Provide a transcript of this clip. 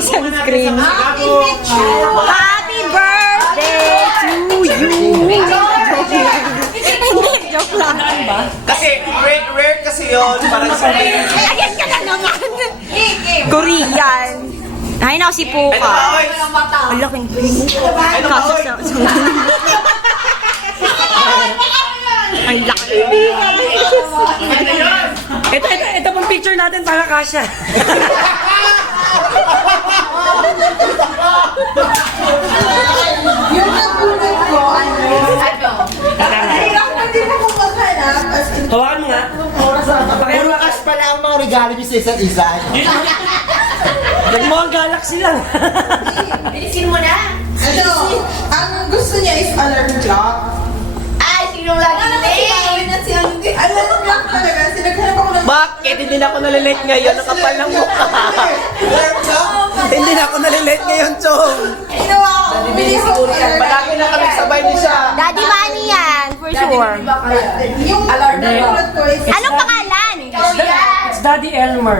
may sunscreen. Happy birthday to you! Hindi, joke lang. Kasi rare kasi yun. Parang sabihin. Ayan ka na naman! Korean. Ay, na si Puka. Ang laking kaso sa... Ang laki. Ito pang picture natin para kasya. Yung nagpunod ko, hirap na din ako maghanap. Hawakan mo nga. Puro cash pala ang mga regalo niyo sa isa't isa. Nagmukhang galaxy lang. Bilisin mo na. Ang gusto niya is alarm clock. Ay, sinong lagi Alarm clock talaga. Sinaghanap ako ng... Bakit? Hindi na ako nalilate ngayon. Ang kapal ng mukha. Hindi na ako nalilate ngayon, Chong. Ginawa ko. Bilis ko alarm. Palagi na kami sabay ni siya. Daddy Manny yan, for sure. Yung alarm na ko is... Anong pangalan? It's Daddy Elmer.